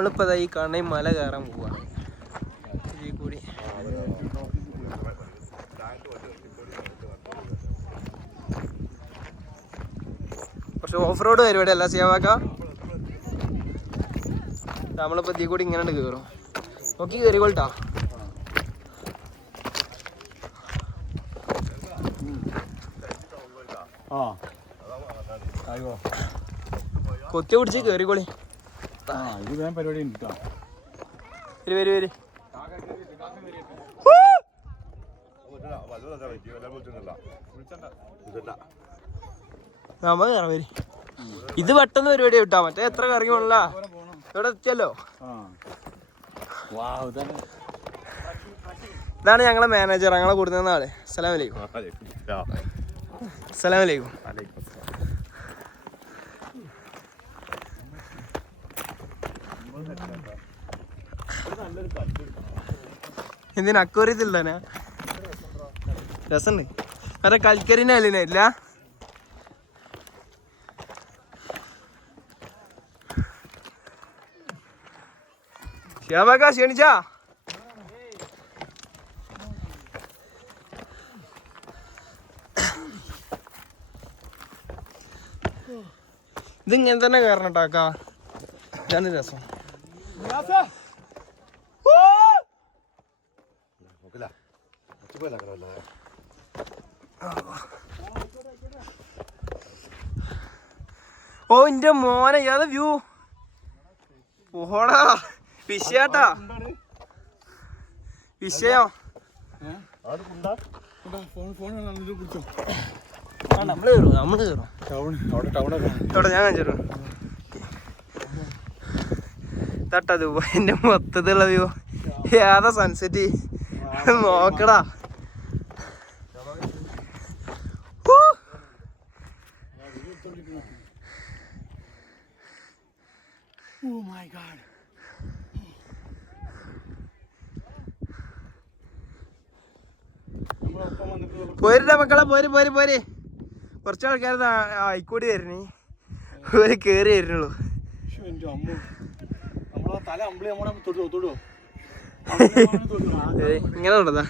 നമ്മളിപ്പോൾ ഈ കാണുന്ന മല കയറാൻ പോവാണ്. ഇതിൽ കൂടി കുറച്ച് ഓഫ് റോഡ് പരിപാടി അല്ല സിയാവാക്ക. നമ്മളിപ്പോൾ ഇതിൽ കൂടി ഇങ്ങനെ കയറും. നോക്കി കയറിക്കോൾട്ടാ. കൊത്തി പിടിച്ച് കയറിക്കോളി. പരിപാടി വരി നമ്മ കയറാം വരി. ഇത് പെട്ടെന്ന് പരിപാടി കിട്ടാ. മറ്റേ എത്ര കറങ്ങി പോണല്ല. ഇവിടെ എത്തിയല്ലോ. ഇതാണ് ഞങ്ങളെ മാനേജർ, ഞങ്ങളെ കൂടുന്ന ആള്. അസ്സലാമു അലൈക്കും. അസ്സലാമു അലൈക്കും. എന്തിനാ അക്വറിയത്തില്ല രസമുണ്ട്. മറ്റേ കൽക്കരിനെ അല്ലിനില്ല. ഷിയാബാക്ക ക്ഷീണിച്ചാ? ഇതിങ്ങനെ തന്നെ കയറണം ട്ടാക്കാ. ഇതാണ് രസം. ഓ ഇന്റെ മോനെ ഏതാ വ്യൂ. ഓടാ വിഷയാട്ടാ വിഷയം. നമ്മള് കയറും. ഇവിടെ ഞാൻ കാണിച്ചു തട്ടാ ദുബായിന്റെ മൊത്തത്തിലുള്ള വ്യൂ. ഏതാ സൺസെറ്റ് നോക്കടാ. പോരിട്ടാ മക്കളെ, പോര്. കുറച്ച് ആൾക്കാർ ആയിക്കോടി വരണേ. ഒരു കേറി വരുന്നുള്ളൂ. ഇങ്ങനെ ഉണ്ടതാ.